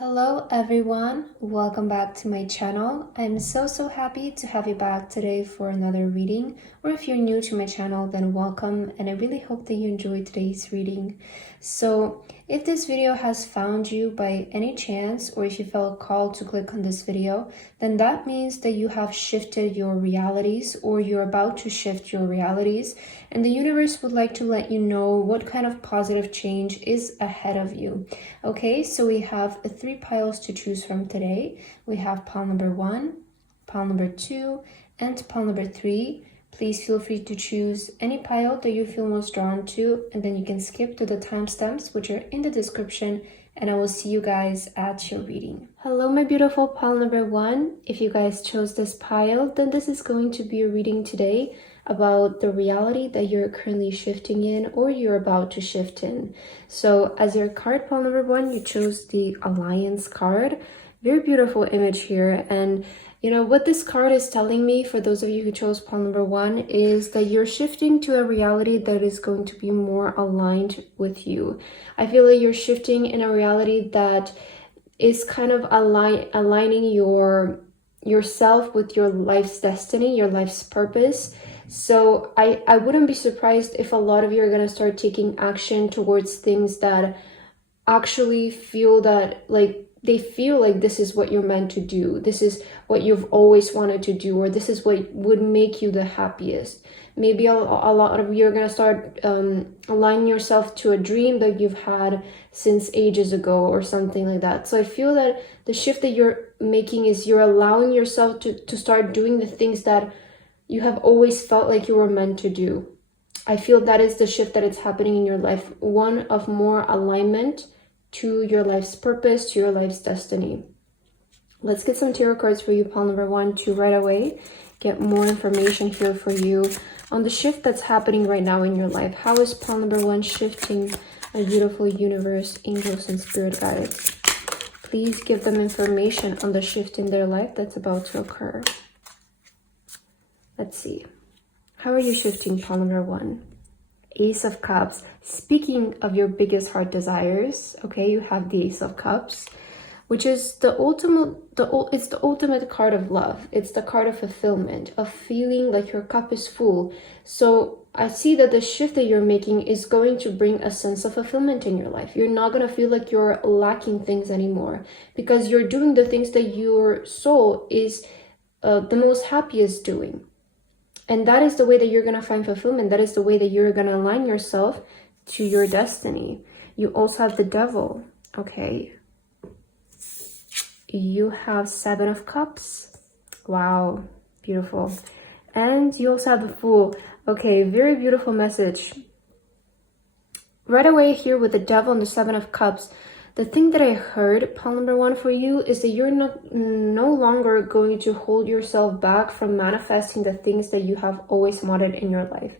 Hello everyone, welcome back to my channel. I'm so happy to have you back today for another reading, or if you're new to my channel then welcome, and I really hope that you enjoyed today's reading. So if this video has found you by any chance, or if you felt called to click on this video, then that means that you have shifted your realities, or you're about to shift your realities, and the universe would like to let you know what kind of positive change is ahead of you. Okay, so we have three piles to choose from today. We have pile number 1, pile number 2, and pile number 3. Please feel free to choose any pile that you feel most drawn to, and then you can skip to the timestamps which are in the description, and I will see you guys at your reading. Hello my beautiful pile number 1. If you guys chose this pile, then this is going to be a reading today about the reality that you're currently shifting in, or you're about to shift in. So as your card pile number 1, you chose the Alliance card. Very beautiful image here, and you know what this card is telling me, for those of you who chose pile number 1, is that you're shifting to a reality that is going to be more aligned with you. I feel like you're shifting in a reality that is kind of aligning yourself with your life's destiny, your life's purpose. So I wouldn't be surprised if a lot of you are going to start taking action towards things that actually feel that they feel like this is what you're meant to do. This is what you've always wanted to do, or this is what would make you the happiest. Maybe a lot of you are going to start aligning yourself to a dream that you've had since ages ago or something like that. So I feel that the shift that you're making is you're allowing yourself to start doing the things that you have always felt like you were meant to do. I feel that is the shift that is happening in your life. One of more alignment to your life's purpose, to your life's destiny. Let's get some tarot cards for you, pile number 1, to right away get more information here for you on the shift that's happening right now in your life. How is pile number 1 shifting? A beautiful universe, angels, and spirit guides. Please give them information on the shift in their life that's about to occur. Let's see. How are you shifting, pile number 1? Ace of Cups. Speaking of your biggest heart desires, okay, you have the Ace of Cups, which is the ultimate card of love. It's the card of fulfillment, of feeling like your cup is full. So I see that the shift that you're making is going to bring a sense of fulfillment in your life. You're not going to feel like you're lacking things anymore, because you're doing the things that your soul is the most happiest doing. And that is the way that you're going to find fulfillment. That is the way that you're going to align yourself to your destiny. You also have the Devil, okay? You have 7 of Cups. Wow, beautiful. And you also have the Fool. Okay, very beautiful message. Right away here with the Devil and the 7 of Cups, the thing that I heard, pile number 1, for you is that you're no longer going to hold yourself back from manifesting the things that you have always wanted in your life,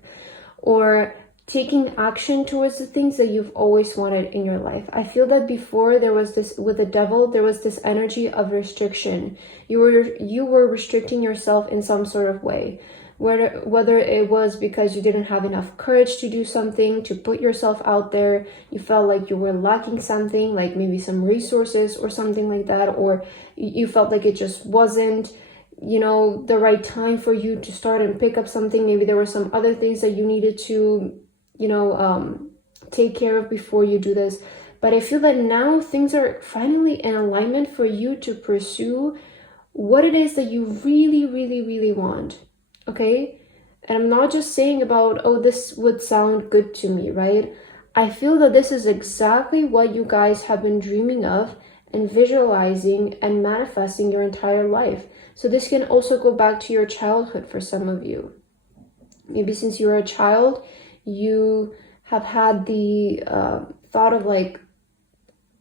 or taking action towards the things that you've always wanted in your life. I feel that before there was this, with the Devil, there was this energy of restriction. You were restricting yourself in some sort of way. Whether it was because you didn't have enough courage to do something, to put yourself out there, you felt like you were lacking something, like maybe some resources or something like that, or you felt like it just wasn't, the right time for you to start and pick up something. Maybe there were some other things that you needed to, take care of before you do this. But I feel that now things are finally in alignment for you to pursue what it is that you really want. Okay, and I'm not just saying about, oh, this would sound good to me, right? I feel that this is exactly what you guys have been dreaming of and visualizing and manifesting your entire life. So this can also go back to your childhood for some of you. Maybe since you were a child, you have had the thought of like,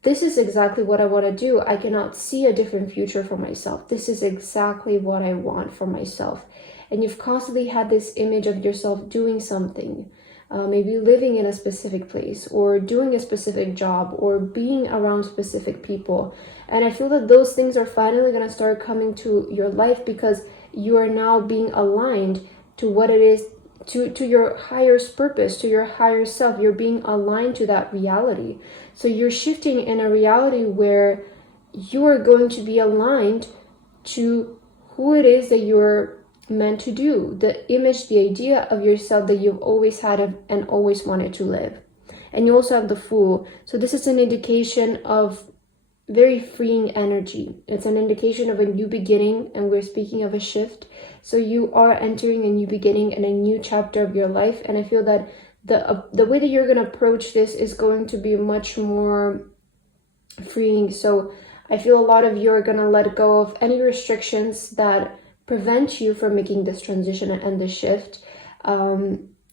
this is exactly what I want to do. I cannot see a different future for myself. This is exactly what I want for myself. And you've constantly had this image of yourself doing something, maybe living in a specific place, or doing a specific job, or being around specific people. And I feel that those things are finally going to start coming to your life, because you are now being aligned to what it is, to your highest purpose, to your higher self. You're being aligned to that reality. So you're shifting in a reality where you are going to be aligned to who it is that you're meant to do, the image, the idea of yourself that you've always had and always wanted to live. And you also have the Fool. So this is an indication of very freeing energy. It's an indication of a new beginning, and we're speaking of a shift. So you are entering a new beginning and a new chapter of your life. And I feel that the way that you're going to approach this is going to be much more freeing. So I feel a lot of you are going to let go of any restrictions that prevent you from making this transition and this shift.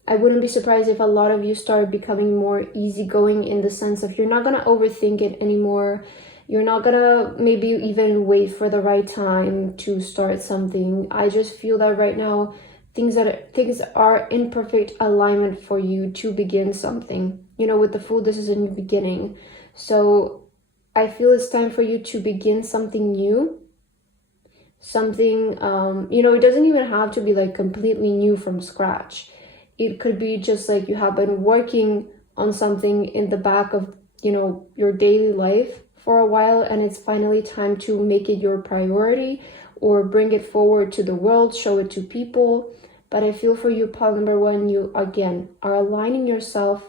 I wouldn't be surprised if a lot of you start becoming more easygoing, in the sense of you're not going to overthink it anymore. You're not going to maybe even wait for the right time to start something. I just feel that right now things are in perfect alignment for you to begin something. You know, with the Fool, this is a new beginning. So I feel it's time for you to begin something new. Something, you know, it doesn't even have to be like completely new from scratch. It could be just like you have been working on something in the back of, you know, your daily life for a while, and it's finally time to make it your priority or bring it forward to the world, show it to people. But I feel for you, pile number 1, you again are aligning yourself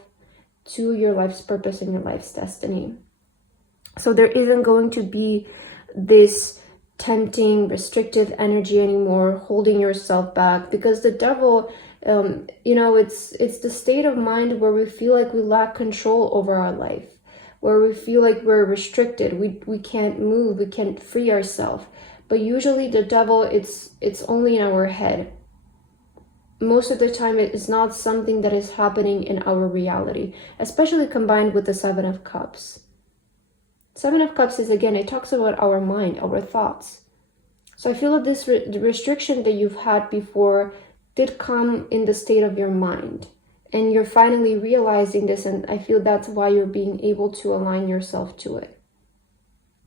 to your life's purpose and your life's destiny. So there isn't going to be this tempting, restrictive energy anymore, holding yourself back, because the devil, you know, it's the state of mind where we feel like we lack control over our life, where we feel like we're restricted, we can't move, we can't free ourselves. But usually the devil, it's only in our head. Most of the time it is not something that is happening in our reality, especially combined with the 7 of Cups. 7 of Cups is, again, it talks about our mind, our thoughts. So I feel that this restriction that you've had before did come in the state of your mind. And you're finally realizing this, and I feel that's why you're being able to align yourself to it.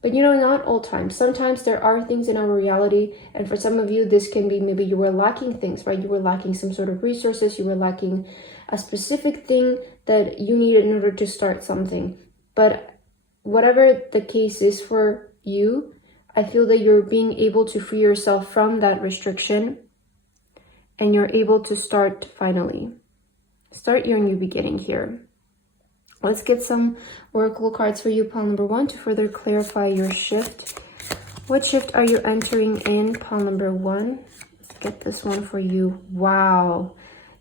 But you know, not all times. Sometimes there are things in our reality, and for some of you, this can be maybe you were lacking things, right? You were lacking some sort of resources, you were lacking a specific thing that you needed in order to start something. But whatever the case is for you, I feel that you're being able to free yourself from that restriction, and you're able to start your new beginning here. Let's get some oracle cards for you, pile number 1, to further clarify your shift. What shift are you entering in, pile number 1? Let's get this one for you. Wow.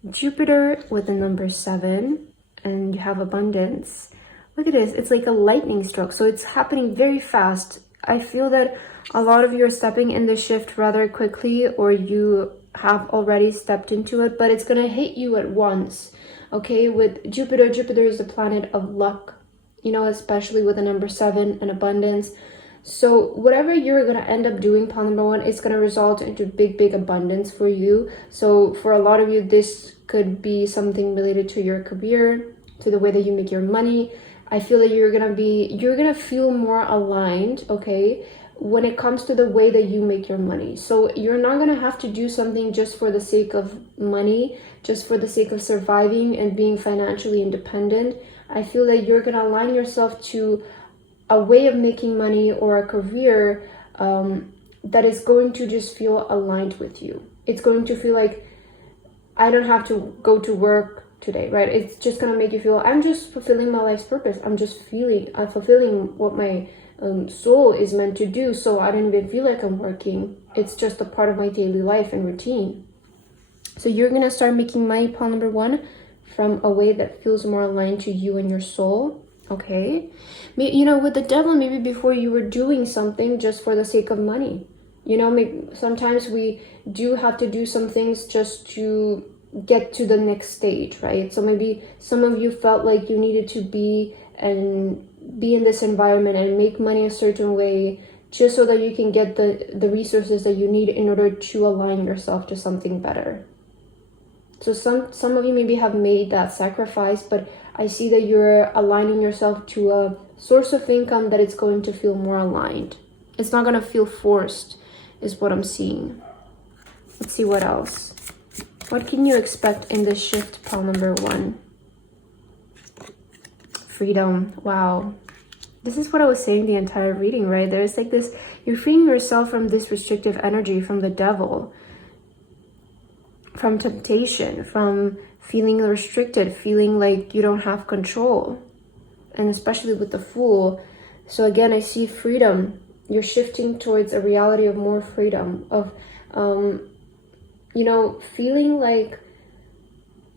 Jupiter with the number 7, and you have abundance. Look at this. It's like a lightning stroke. So it's happening very fast. I feel that a lot of you are stepping in the shift rather quickly, or you have already stepped into it, but it's going to hit you at once. Okay, with Jupiter is the planet of luck, you know, especially with the number 7 and abundance. So whatever you're going to end up doing, pile number 1, it's going to result into big abundance for you. So for a lot of you, this could be something related to your career, to the way that you make your money. I feel that you're going to feel more aligned, okay, when it comes to the way that you make your money. So you're not going to have to do something just for the sake of money, just for the sake of surviving and being financially independent. I feel that you're going to align yourself to a way of making money or a career that is going to just feel aligned with you. It's going to feel like, I don't have to go to work today, right? It's just going to make you feel, I'm just fulfilling my life's purpose. I'm fulfilling what my soul is meant to do. So I don't even feel like I'm working. It's just a part of my daily life and routine. So you're going to start making money, pile number 1, from a way that feels more aligned to you and your soul. Okay. You know, with the devil, maybe before you were doing something just for the sake of money. You know, maybe sometimes we do have to do some things just to get to the next stage, right? So maybe some of you felt like you needed to be in this environment and make money a certain way just so that you can get the resources that you need in order to align yourself to something better. So some of you maybe have made that sacrifice, but I see that you're aligning yourself to a source of income that it's going to feel more aligned. It's not going to feel forced, is what I'm seeing. Let's see what else. What can you expect in this shift, pile number 1? Freedom. Wow. This is what I was saying the entire reading, right? There's like this, you're freeing yourself from this restrictive energy, from the devil, from temptation, from feeling restricted, feeling like you don't have control. And especially with the Fool. So again, I see freedom. You're shifting towards a reality of more freedom, of, you know, feeling like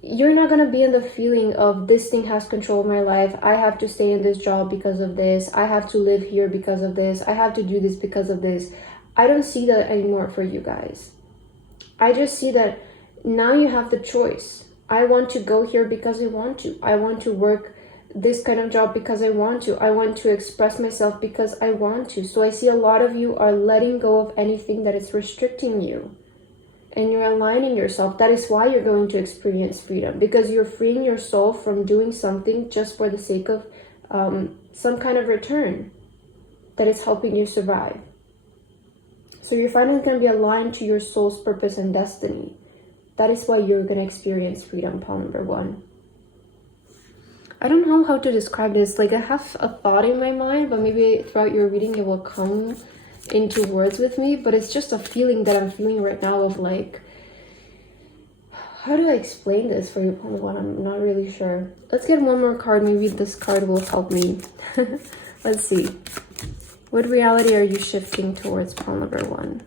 you're not going to be in the feeling of this thing has control of my life. I have to stay in this job because of this. I have to live here because of this. I have to do this because of this. I don't see that anymore for you guys. I just see that now you have the choice. I want to go here because I want to. I want to work this kind of job because I want to. I want to express myself because I want to. So I see a lot of you are letting go of anything that is restricting you. And you're aligning yourself. That is why you're going to experience freedom, because you're freeing your soul from doing something just for the sake of some kind of return that is helping you survive. So you're finally going to be aligned to your soul's purpose and destiny. That is why you're going to experience freedom, pile number 1. I don't know how to describe this. Like, I have a thought in my mind, but maybe throughout your reading it will come into words with me, but it's just a feeling that I'm feeling right now of like, how do I explain this for you, pile number 1? I'm not really sure. Let's get one more card. Maybe this card will help me. Let's see. What reality are you shifting towards, pile number 1?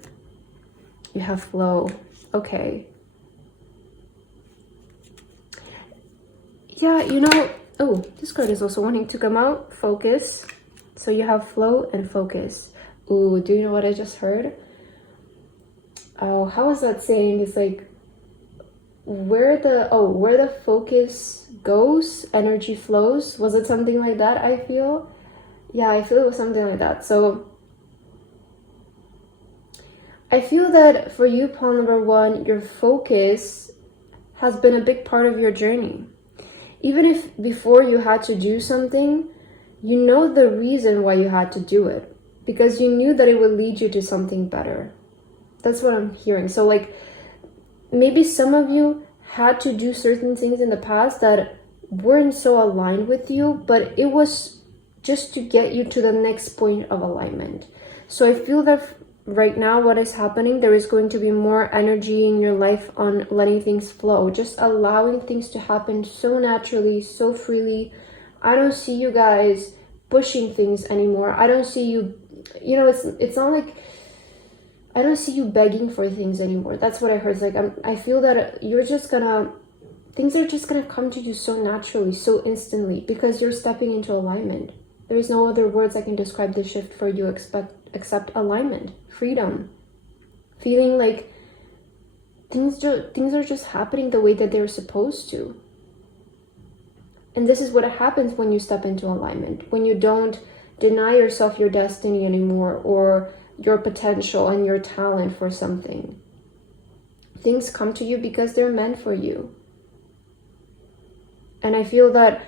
You have flow. Okay. Yeah, you know, oh, this card is also wanting to come out. Focus. So you have flow and focus. Ooh, do you know what I just heard? Oh, how was that saying? It's like, where the focus goes, energy flows. Was it something like that, I feel? Yeah, I feel it was something like that. So I feel that for you, pile number 1, your focus has been a big part of your journey. Even if before you had to do something, you know the reason why you had to do it, because you knew that it would lead you to something better. That's what I'm hearing. So like, maybe some of you had to do certain things in the past that weren't so aligned with you, but it was just to get you to the next point of alignment. So I feel that right now what is happening, there is going to be more energy in your life on letting things flow, just allowing things to happen so naturally, so freely. I don't see you guys pushing things anymore. I don't see you, you know, it's not like, I don't see you begging for things anymore. That's what I heard. It's like, I feel that you're just gonna, things are just gonna come to you so naturally, so instantly, because you're stepping into alignment. There is no other words I can describe this shift for you except alignment, freedom, feeling like things are just happening the way that they're supposed to. And this is what happens when you step into alignment, when you don't deny yourself your destiny anymore, or your potential and your talent for something. Things come to you because they're meant for you. And I feel that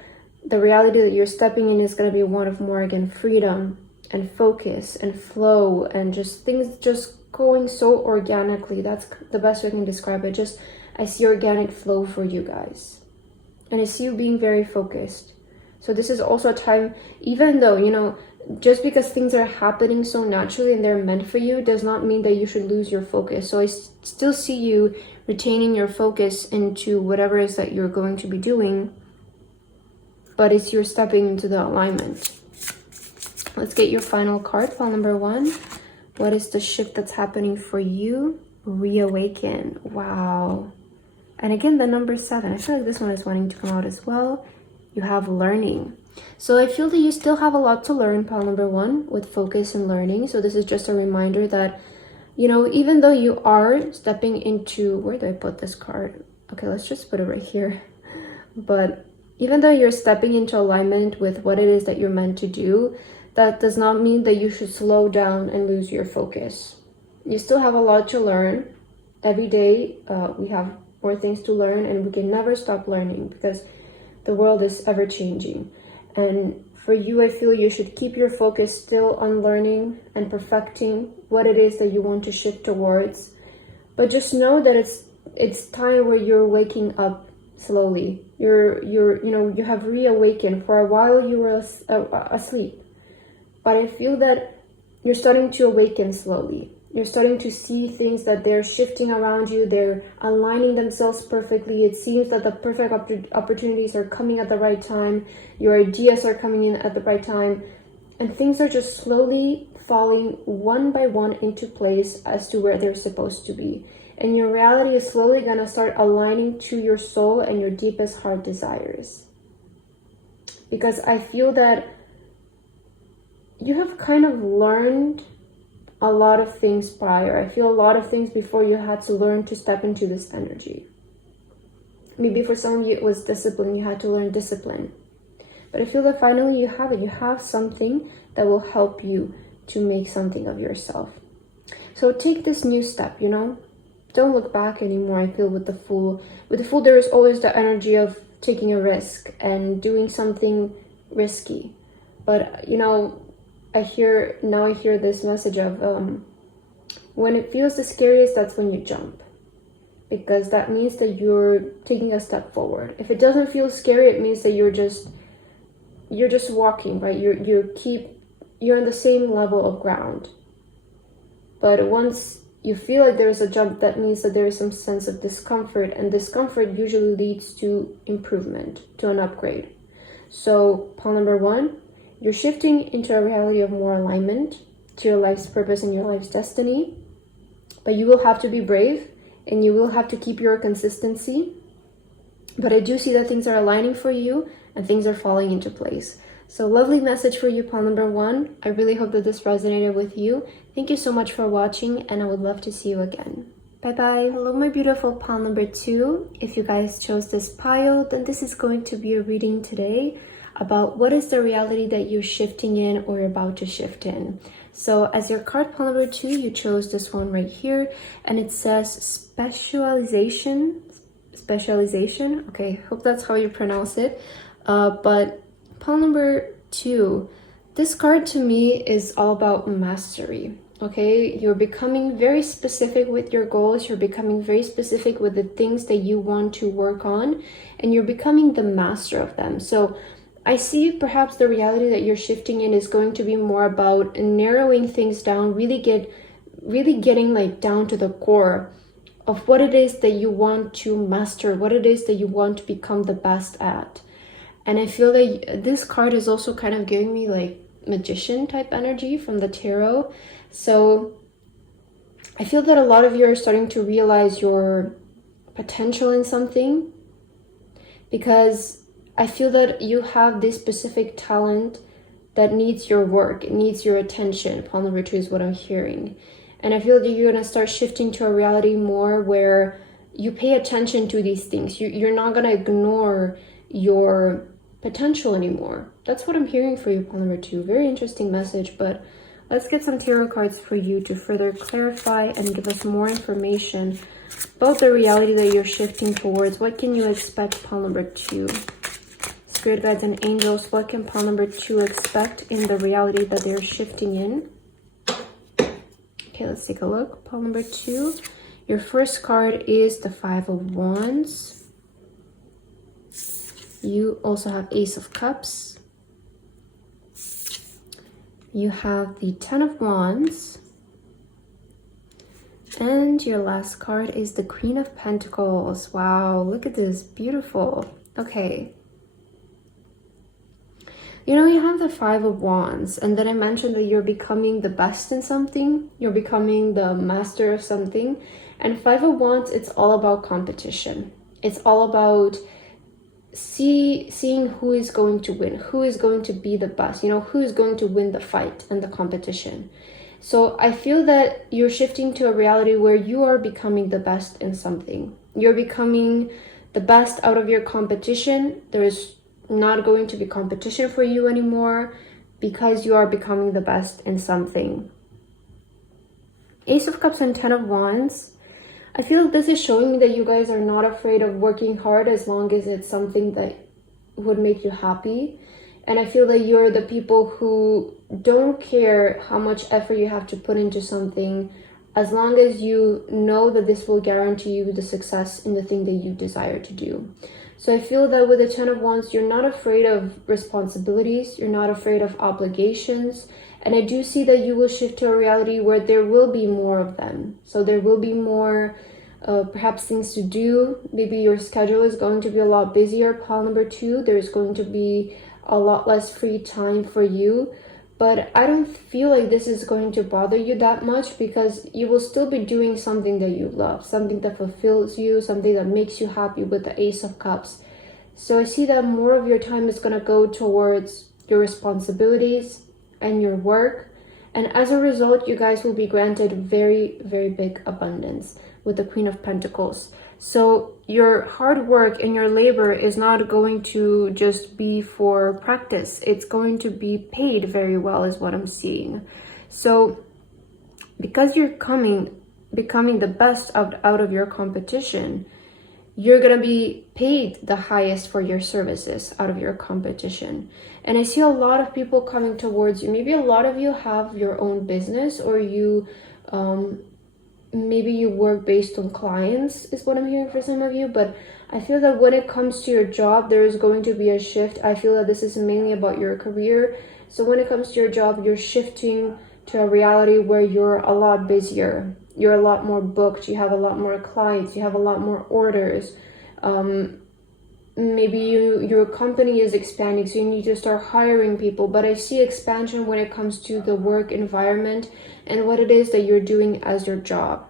the reality that you're stepping in is going to be one of more, again, freedom and focus and flow, and just things just going so organically. That's the best way I can describe it. Just, I see organic flow for you guys. And I see you being very focused. So this is also a time, even though, you know, just because things are happening so naturally and they're meant for you, does not mean that you should lose your focus. So I still see you retaining your focus into whatever it is that you're going to be doing, but it's you're stepping into the alignment. Let's get your final card, pile number 1. What is the shift that's happening for you? Reawaken. Wow. And again, the number 7. I feel like this one is wanting to come out as well. You have learning. So I feel that you still have a lot to learn, pile number 1, with focus and learning. So this is just a reminder that, you know, even though you are stepping into, where do I put this card? Okay, let's just put it right here. But even though you're stepping into alignment with what it is that you're meant to do, that does not mean that you should slow down and lose your focus. You still have a lot to learn. Every day we have more things to learn, and we can never stop learning because the world is ever changing. And for you, I feel you should keep your focus still on learning and perfecting what it is that you want to shift towards. But just know that it's time where you're waking up slowly. You have reawakened. For a while you were asleep. but I feel that you're starting to awaken slowly. You're starting to see things that they're shifting around you. They're aligning themselves perfectly. It seems that the perfect opportunities are coming at the right time. Your ideas are coming in at the right time. And things are just slowly falling one by one into place as to where they're supposed to be. And your reality is slowly going to start aligning to your soul and your deepest heart desires. Because I feel that you have kind of learned a lot of things prior. I feel a lot of things before you had to learn to step into this energy. Maybe for some of you it was discipline. You had to learn discipline. But I feel that finally you have it. You have something that will help you to make something of yourself. So take this new step, you know? Don't look back anymore. I feel with the Fool. With the Fool, there is always the energy of taking a risk and doing something risky. But, you know, I hear this message of when it feels the scariest, that's when you jump, because that means that you're taking a step forward. If it doesn't feel scary, it means that you're just walking, right? You're on the same level of ground. But once you feel like there's a jump, that means that there is some sense of discomfort, and discomfort usually leads to improvement, to an upgrade. So pile number 1, you're shifting into a reality of more alignment to your life's purpose and your life's destiny. But you will have to be brave, and you will have to keep your consistency. But I do see that things are aligning for you and things are falling into place. So lovely message for you, pile number 1. I really hope that this resonated with you. Thank you so much for watching, and I would love to see you again. Bye-bye. Hello, my beautiful pile number 2. If you guys chose this pile, then this is going to be a reading today about what is the reality that you're shifting in or about to shift in. So as your card pile number 2, you chose this one right here, and it says specialization. Okay, hope that's how you pronounce it. But pile number 2, this card to me is all about mastery. Okay, you're becoming very specific with your goals. You're becoming very specific with the things that you want to work on, and you're becoming the master of them. So I see perhaps the reality that you're shifting in is going to be more about narrowing things down, really getting like down to the core of what it is that you want to master, what it is that you want to become the best at. And I feel that this card is also kind of giving me like magician type energy from the tarot. So I feel that a lot of you are starting to realize your potential in something, because I feel that you have this specific talent that needs your work, it needs your attention. Pile number 2 is what I'm hearing. And I feel that you're going to start shifting to a reality more where you pay attention to these things. You're not going to ignore your potential anymore. That's what I'm hearing for you, pile number 2. Very interesting message, but let's get some tarot cards for you to further clarify and give us more information about the reality that you're shifting towards. What can you expect, pile number 2? Spirit guides and angels, what can pile number 2 expect in the reality that they're shifting in? Okay, let's take a look. Pile number 2. Your first card is the 5 of Wands. You also have Ace of Cups. You have the 10 of Wands. And your last card is the Queen of Pentacles. Wow, look at this. Beautiful. Okay. You know, you have the 5 of Wands, and then I mentioned that you're becoming the best in something. You're becoming the master of something. And 5 of Wands, it's all about competition. It's all about seeing who is going to win, who is going to be the best, you know, who is going to win the fight and the competition. So I feel that you're shifting to a reality where you are becoming the best in something. You're becoming the best out of your competition. There is not going to be competition for you anymore because you are becoming the best in something. Ace of Cups and 10 of Wands. I feel like this is showing me that you guys are not afraid of working hard as long as it's something that would make you happy. And I feel that you're the people who don't care how much effort you have to put into something, as long as you know that this will guarantee you the success in the thing that you desire to do. So I feel that with the 10 of Wands, you're not afraid of responsibilities, you're not afraid of obligations, And I do see that you will shift to a reality where there will be more of them. So there will be more perhaps things to do. Maybe your schedule is going to be a lot busier. Pile number 2, there's going to be a lot less free time for you. But I don't feel like this is going to bother you that much, because you will still be doing something that you love, something that fulfills you, something that makes you happy with the Ace of Cups. So I see that more of your time is going to go towards your responsibilities and your work. And as a result, you guys will be granted very, very big abundance with the Queen of Pentacles. So your hard work and your labor is not going to just be for practice. It's going to be paid very well, is what I'm seeing. So because you're becoming the best out of your competition, you're going to be paid the highest for your services out of your competition. And I see a lot of people coming towards you. Maybe a lot of you have your own business, or you maybe you work based on clients, is what I'm hearing for some of you. But I feel that when it comes to your job, there is going to be a shift. I feel that this is mainly about your career. So when it comes to your job, you're shifting to a reality where you're a lot busier. You're a lot more booked. You have a lot more clients. You have a lot more orders. Maybe your company is expanding, so you need to start hiring people. But I see expansion when it comes to the work environment and what it is that you're doing as your job.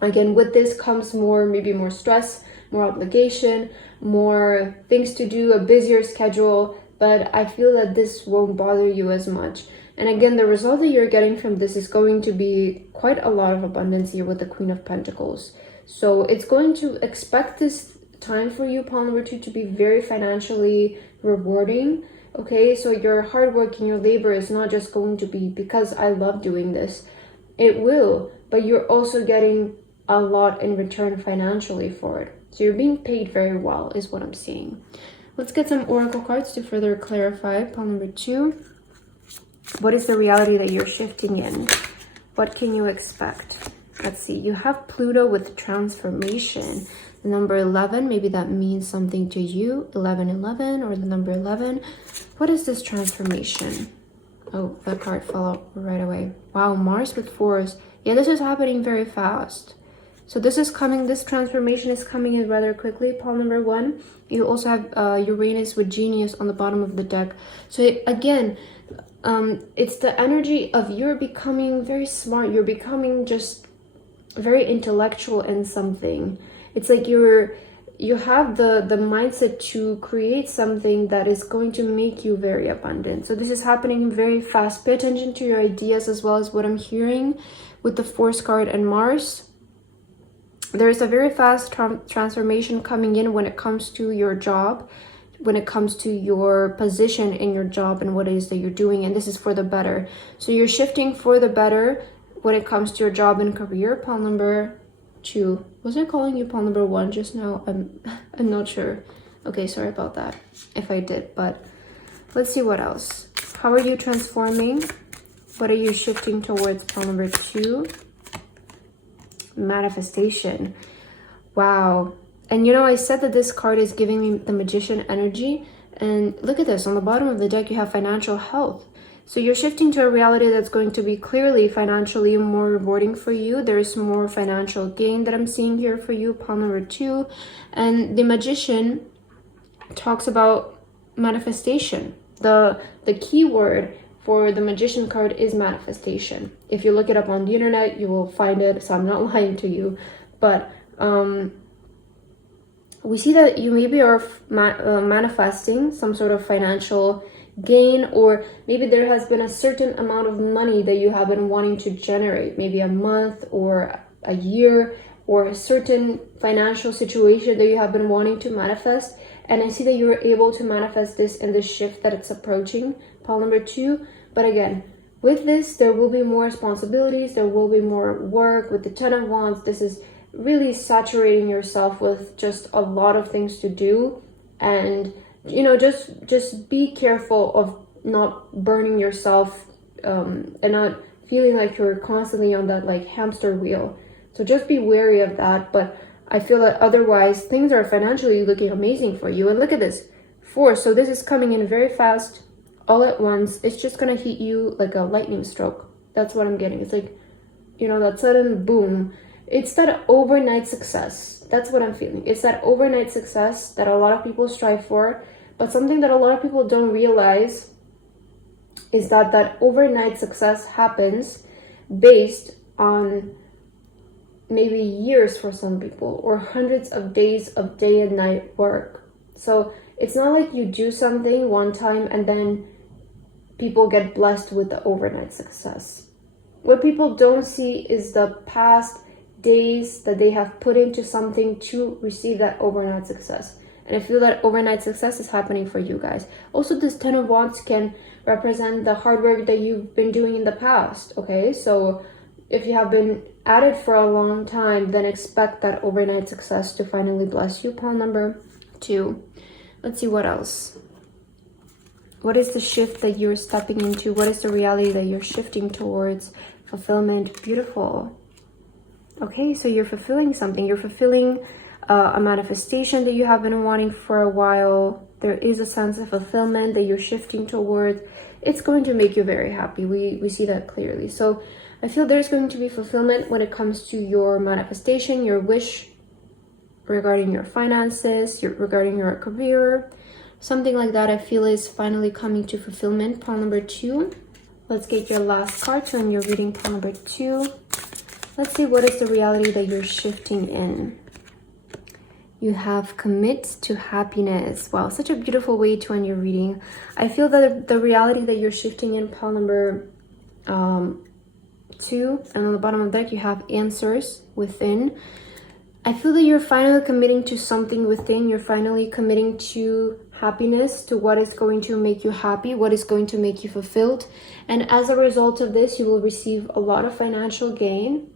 Again, with this comes maybe more stress, more obligation, more things to do, a busier schedule. But I feel that this won't bother you as much. And again, the result that you're getting from this is going to be quite a lot of abundance here with the Queen of Pentacles. So it's going to expect this time for you, pile number 2, to be very financially rewarding. Okay, so your hard work and your labor is not just going to be because I love doing this. It will, but you're also getting a lot in return financially for it. So you're being paid very well, is what I'm seeing. Let's get some oracle cards to further clarify. Pile number 2. What is the reality that you're shifting in? What can you expect? Let's see. You have Pluto with transformation. The number 11, maybe that means something to you. 1111, or the number 11. What is this transformation? Oh, that card fell out right away. Wow, Mars with Force. Yeah, this is happening very fast. So this transformation is coming in rather quickly. Pile number 1. You also have Uranus with Genius on the bottom of the deck. So again, it's the energy of you're becoming very smart. You're becoming just very intellectual in something. It's like you have the mindset to create something that is going to make you very abundant. So this is happening very fast. Pay attention to your ideas as well as what I'm hearing with the Force card and Mars. There's a very fast transformation coming in when it comes to your job, when it comes to your position in your job and what it is that you're doing. And this is for the better. So you're shifting for the better when it comes to your job and career. Pile number 2. Was I calling you pile number 1 just now? I'm not sure. Okay, sorry about that if I did, but let's see what else. How are you transforming? What are you shifting towards? Pile number 2. Manifestation. Wow. And you know, I said that this card is giving me the Magician energy, and look at this. On the bottom of the deck, you have financial health. So you're shifting to a reality that's going to be clearly financially more rewarding for you. There's more financial gain that I'm seeing here for you, pile number 2. And the Magician talks about manifestation. The key word for the Magician card is manifestation. If you look it up on the internet, you will find it. So I'm not lying to you. But we see that you maybe are manifesting some sort of financial gain, or maybe there has been a certain amount of money that you have been wanting to generate, maybe a month or a year, or a certain financial situation that you have been wanting to manifest. And I see that you're able to manifest this in the shift that it's approaching, pile number 2. But again, with this, there will be more responsibilities, there will be more work. With the 10 of Wands, this is really saturating yourself with just a lot of things to do. And you know, just be careful of not burning yourself and not feeling like you're constantly on that like hamster wheel. So just be wary of that. But I feel that otherwise things are financially looking amazing for you. And look at this, Force. So this is coming in very fast. all at once. It's just gonna hit you like a lightning stroke. That's what I'm getting. It's like, you know, that sudden boom. It's that overnight success. That's what I'm feeling. It's that overnight success that a lot of people strive for, but something that a lot of people don't realize is that that overnight success happens based on maybe years for some people, or hundreds of days of day and night work. So it's not like you do something one time and then people get blessed with the overnight success. What people don't see is the past days that they have put into something to receive that overnight success. And I feel that overnight success is happening for you guys. Also, this 10 of Wands can represent the hard work that you've been doing in the past, okay? So if you have been at it for a long time, then expect that overnight success to finally bless you. Pile number 2. Let's see what else. What is the shift that you're stepping into? What is the reality that you're shifting towards? Fulfillment. Beautiful. Okay, so you're fulfilling something. You're fulfilling a manifestation that you have been wanting for a while. There is a sense of fulfillment that you're shifting towards. It's going to make you very happy. We see that clearly. So I feel there's going to be fulfillment when it comes to your manifestation, your wish regarding your finances, regarding your career. Something like that I feel is finally coming to fulfillment. Pile number 2. Let's get your last card to end your reading. Pile number 2. Let's see what is the reality that you're shifting in. You have commit to happiness. Wow, such a beautiful way to end your reading. I feel that the reality that you're shifting in, pile number 2, and on the bottom of that you have answers within. I feel that you're finally committing to something within. You're finally committing to happiness, to what is going to make you happy, what is going to make you fulfilled. And as a result of this, you will receive a lot of financial gain.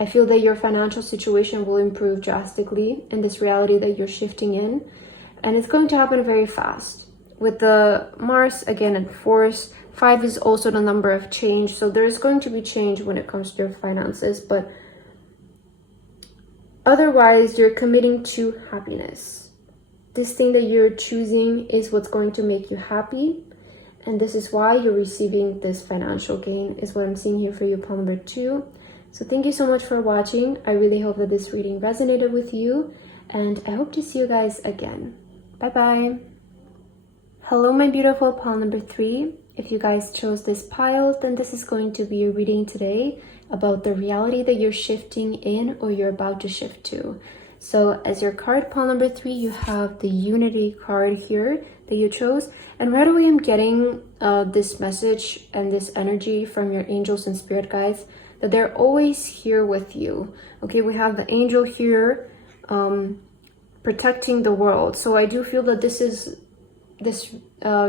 I feel that your financial situation will improve drastically in this reality that you're shifting in. And it's going to happen very fast. With the Mars, again, at force, 5 is also the number of change. So there's going to be change when it comes to your finances. But otherwise, you're committing to happiness. This thing that you're choosing is what's going to make you happy. And this is why you're receiving this financial gain, is what I'm seeing here for you, pile number 2. So thank you so much for watching. I really hope that this reading resonated with you. And I hope to see you guys again. Bye-bye. Hello, my beautiful pile number 3. If you guys chose this pile, then this is going to be a reading today about the reality that you're shifting in or you're about to shift to. So as your card, pile number 3, you have the Unity card here that you chose. And right away, I'm getting this message and this energy from your angels and spirit guides that they're always here with you. Okay, we have the angel here protecting the world. So I do feel that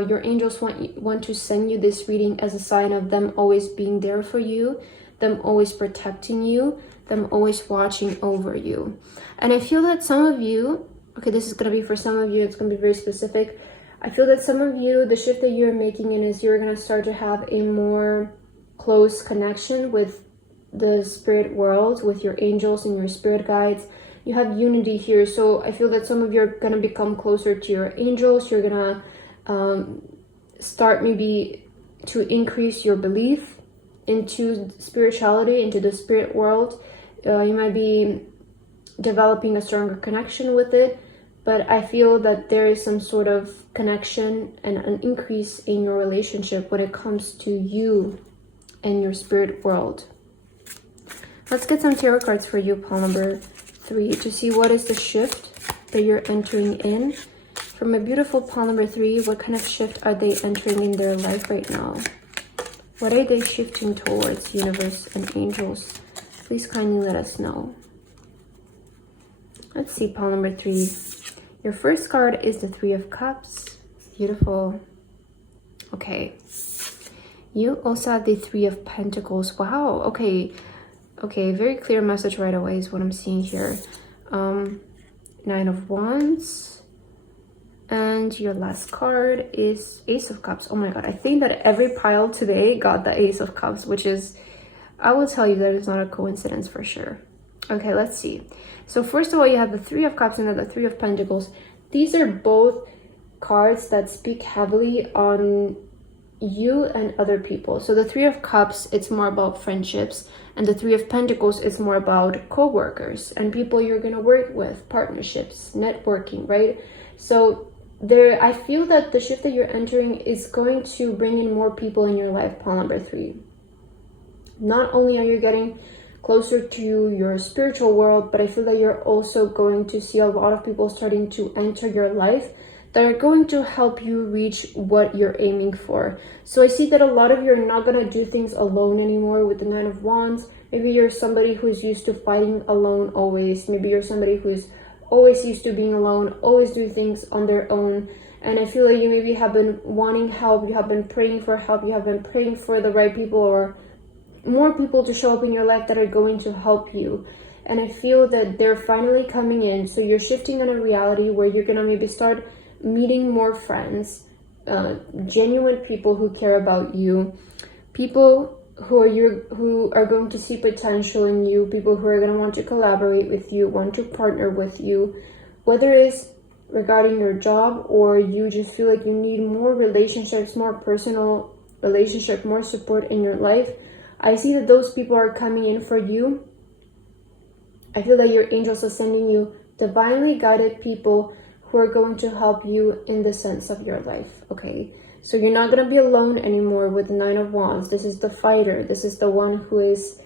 your angels want to send you this reading as a sign of them always being there for you, them always protecting you, them always watching over you. And I feel that some of you, okay, this is going to be for some of you, it's going to be very specific. I feel that some of you, the shift that you're making in is you're going to start to have a more close connection with the spirit world, with your angels and your spirit guides. You have unity here, so I feel that some of you are going to become closer to your angels. You're going to start maybe to increase your belief into spirituality, into the spirit world. You might be developing a stronger connection with it, but I feel that there is some sort of connection and an increase in your relationship when it comes to you and your spirit world. Let's get some tarot cards for you, pile number 3, to see what is the shift that you're entering in. From a beautiful pile number 3, what kind of shift are they entering in their life right now? What are they shifting towards, universe and angels? Please kindly let us know. Let's see, pile number 3. Your first card is the 3 of Cups. Beautiful. Okay. You also have the 3 of Pentacles. Wow. Okay. Okay, very clear message right away is what I'm seeing here. 9 of Wands. And your last card is Ace of Cups. Oh my god, I think that every pile today got the Ace of Cups, which is, I will tell you that it's not a coincidence for sure. Okay, let's see. So first of all, you have the 3 of Cups and then the 3 of Pentacles. These are both cards that speak heavily on you and other people. So the Three of Cups, it's more about friendships, and the Three of Pentacles is more about co-workers and people you're going to work with, partnerships, networking, right? So there, I feel that the shift that you're entering is going to bring in more people in your life, pile number 3. Not only are you getting closer to your spiritual world, but I feel that you're also going to see a lot of people starting to enter your life that are going to help you reach what you're aiming for. So I see that a lot of you are not going to do things alone anymore with the Nine of Wands. Maybe you're somebody who's used to fighting alone always. Maybe you're somebody who's always used to being alone, always do things on their own. And I feel like you maybe have been wanting help, you have been praying for help, you have been praying for the right people or more people to show up in your life that are going to help you. And I feel that they're finally coming in. So you're shifting on a reality where you're going to maybe start meeting more friends, genuine people who care about you, people who are going to see potential in you, people who are going to want to collaborate with you, want to partner with you, whether it's regarding your job or you just feel like you need more relationships, more personal relationship, more support in your life. I see that those people are coming in for you. I feel that your angels are sending you divinely guided people who are going to help you in the sense of your life, okay? So you're not going to be alone anymore with the Nine of Wands. This is the fighter. This is the one who is,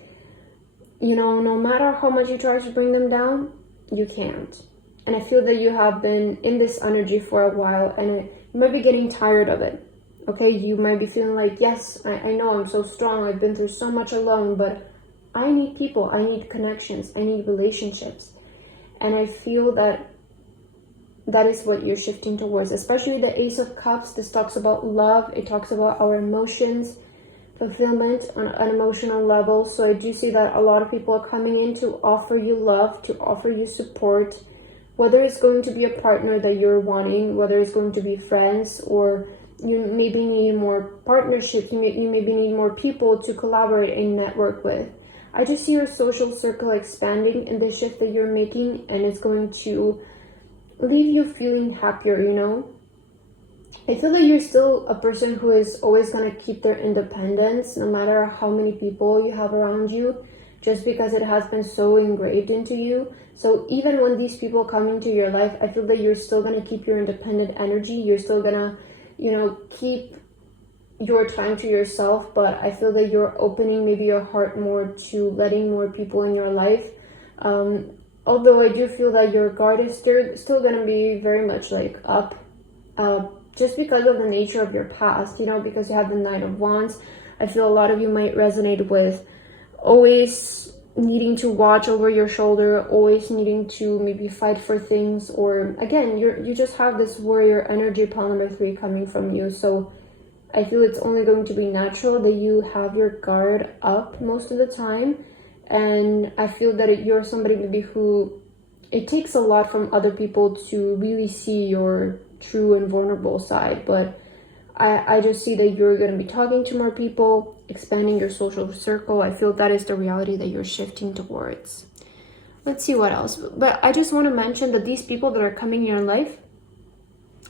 you know, no matter how much you try to bring them down, you can't. And I feel that you have been in this energy for a while and you might be getting tired of it, okay? You might be feeling like, yes, I know I'm so strong. I've been through so much alone, but I need people. I need connections. I need relationships. And I feel that that is what you're shifting towards, especially the Ace of Cups. This talks about love. It talks about our emotions, fulfillment on an emotional level. So I do see that a lot of people are coming in to offer you love, to offer you support, whether it's going to be a partner that you're wanting, whether it's going to be friends, or you maybe need more partnerships, you maybe need more people to collaborate and network with. I just see your social circle expanding in the shift that you're making, and it's going to leave you feeling happier, you know? I feel like you're still a person who is always going to keep their independence no matter how many people you have around you, just because it has been so ingrained into you. So even when these people come into your life, I feel that you're still going to keep your independent energy. You're still going to, you know, keep your time to yourself, but I feel that you're opening maybe your heart more to letting more people in your life. Although I do feel that your guard is still going to be very much like up, just because of the nature of your past, you know, because you have the Nine of Wands. I feel a lot of you might resonate with always needing to watch over your shoulder, always needing to maybe fight for things, or again, you just have this warrior energy, pile number 3, coming from you. So I feel it's only going to be natural that you have your guard up most of the time. And I feel that you're somebody maybe who, it takes a lot from other people to really see your true and vulnerable side. But I just see that you're going to be talking to more people, expanding your social circle. I feel that is the reality that you're shifting towards. Let's see what else. But I just want to mention that these people that are coming in your life,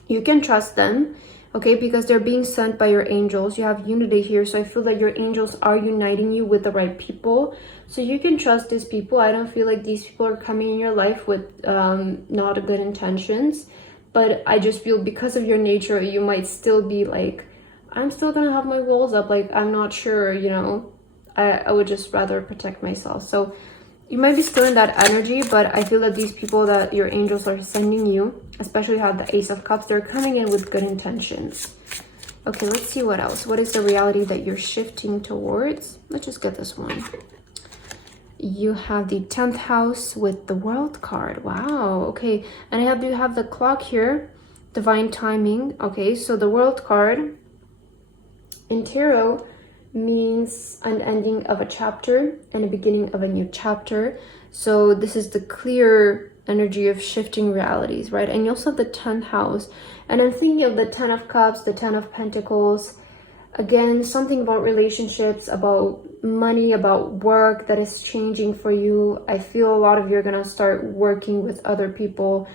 you can trust them, okay, because they're being sent by your angels. You have unity here, so I feel that your angels are uniting you with the right people. So you can trust these people. I don't feel like these people are coming in your life with not good intentions. But I just feel because of your nature, you might still be like, I'm still gonna have my walls up. Like, I'm not sure, you know, I would just rather protect myself. So you might be still in that energy, but I feel that these people that your angels are sending you, especially have the Ace of Cups, they're coming in with good intentions. Okay, let's see what else. What is the reality that you're shifting towards? Let's just get this one. You have the 10th house with the World card. Wow, okay. And I have the clock here, divine timing. Okay, so the World card in tarot means an ending of a chapter and a beginning of a new chapter. So this is the clear energy of shifting realities, right? And you also have the 10th house. And I'm thinking of the 10 of Cups, the 10 of Pentacles. Again, something about relationships, about money, about work that is changing for you. I feel a lot of you are going to start working with other people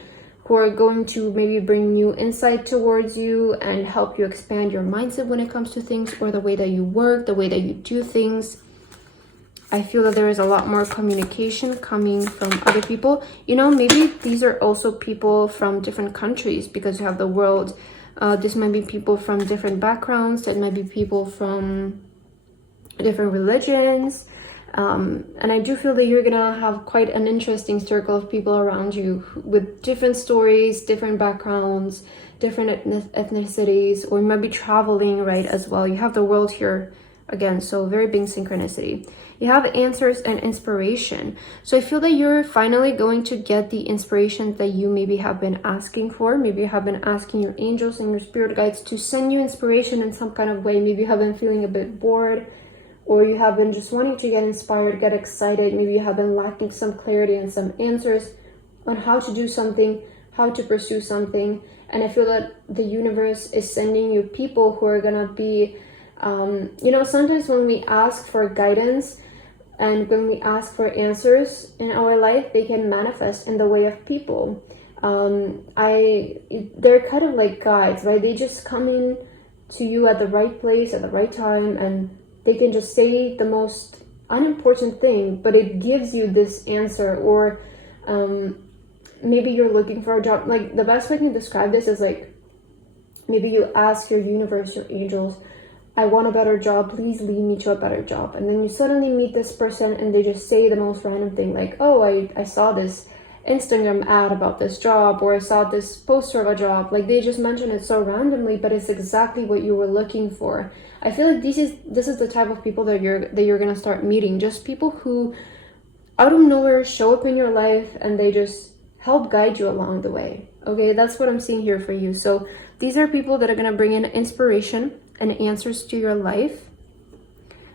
who are going to maybe bring new insight towards you and help you expand your mindset when it comes to things, or the way that you work, the way that you do things. I feel that there is a lot more communication coming from other people. You know, maybe these are also people from different countries, because you have the world. This might be people from different backgrounds. That might be people from different religions. And I do feel that you're gonna have quite an interesting circle of people around you with different stories, different backgrounds, different ethnicities, or maybe traveling, right, as well. You have the world here again, so very big synchronicity. You have answers and inspiration. So I feel that you're finally going to get the inspiration that you maybe have been asking for. Maybe you have been asking your angels and your spirit guides to send you inspiration in some kind of way. Maybe you have been feeling a bit bored, or you have been just wanting to get inspired, get excited. Maybe you have been lacking some clarity and some answers on how to do something, how to pursue something. And I feel that the universe is sending you people who are gonna be, you know, sometimes when we ask for guidance and when we ask for answers in our life, they can manifest in the way of people. They're kind of like guides, right? They just come in to you at the right place at the right time, and they can just say the most unimportant thing, but it gives you this answer. Or maybe you're looking for a job. Like, the best way to describe this is like, maybe you ask your universe, your angels, I want a better job, please lead me to a better job. And then you suddenly meet this person and they just say the most random thing, like, oh, I saw this Instagram ad about this job, or I saw this poster of a job. Like, they just mention it so randomly, but it's exactly what you were looking for. I feel like this is the type of people that you're gonna start meeting. Just people who out of nowhere show up in your life and they just help guide you along the way. Okay, that's what I'm seeing here for you. So these are people that are gonna bring in inspiration and answers to your life.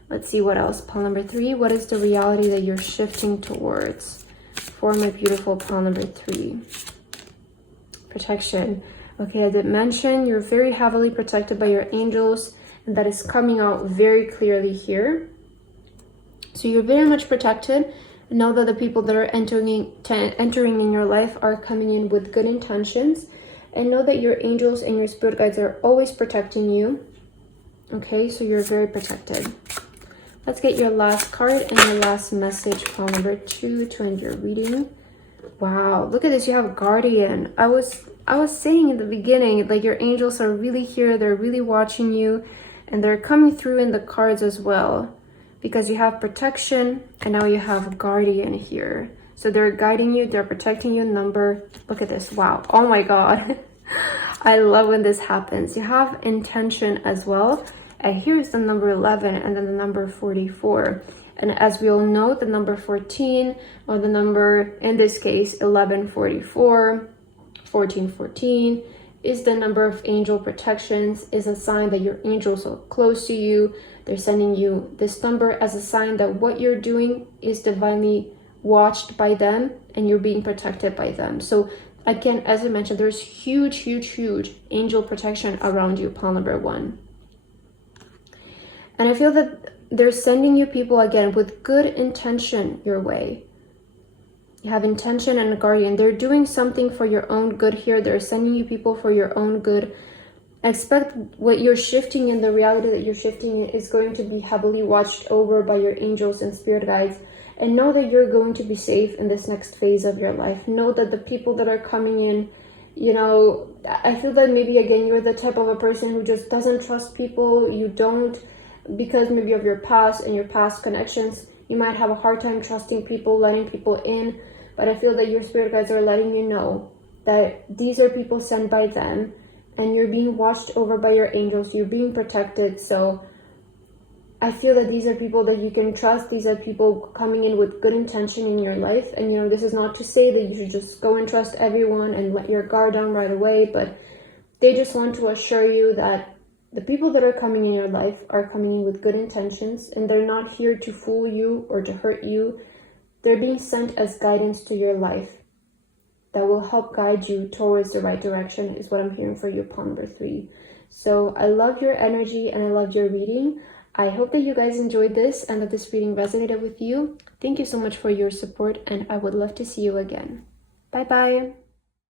Let's see what else. Pile number 3. What is the reality that you're shifting towards? For my beautiful pile number 3. Protection. Okay, I did mention you're very heavily protected by your angels, and that is coming out very clearly here. So you're very much protected. Know that the people that are entering in your life are coming in with good intentions, and know that your angels and your spirit guides are always protecting you. Okay, so you're very protected. Let's get your last card and your last message, pile number 2, to end your reading. Wow, look at this. You have Guardian. I was saying in the beginning, like, your angels are really here. They're really watching you, and they're coming through in the cards as well, because you have protection and now you have Guardian here. So they're guiding you, they're protecting you. Look at this. Wow. Oh my God. I love when this happens. You have intention as well. And here's the number 11 and then the number 44. And as we all know, the number 14, or the number, in this case, 1144, 1414, is the number of angel protections, is a sign that your angels are close to you. They're sending you this number as a sign that what you're doing is divinely watched by them and you're being protected by them. So again, as I mentioned, there's huge angel protection around you, pile number 1. And I feel that they're sending you people, again, with good intention your way. You have intention and a guardian. They're doing something for your own good here. They're sending you people for your own good. Expect what you're shifting in, the reality that you're shifting in, is going to be heavily watched over by your angels and spirit guides. And know that you're going to be safe in this next phase of your life. Know that the people that are coming in, you know, I feel that maybe, again, you're the type of a person who just doesn't trust people. You don't, because maybe of your past and your past connections, you might have a hard time trusting people, letting people in. But I feel that your spirit guides are letting you know that these are people sent by them, and you're being watched over by your angels. You're being protected. So I feel that these are people that you can trust. These are people coming in with good intention in your life. And, you know, this is not to say that you should just go and trust everyone and let your guard down right away, but they just want to assure you that the people that are coming in your life are coming in with good intentions, and they're not here to fool you or to hurt you. They're being sent as guidance to your life that will help guide you towards the right direction, is what I'm hearing for you, pile number 3. So I love your energy and I love your reading. I hope that you guys enjoyed this and that this reading resonated with you. Thank you so much for your support, and I would love to see you again. Bye bye.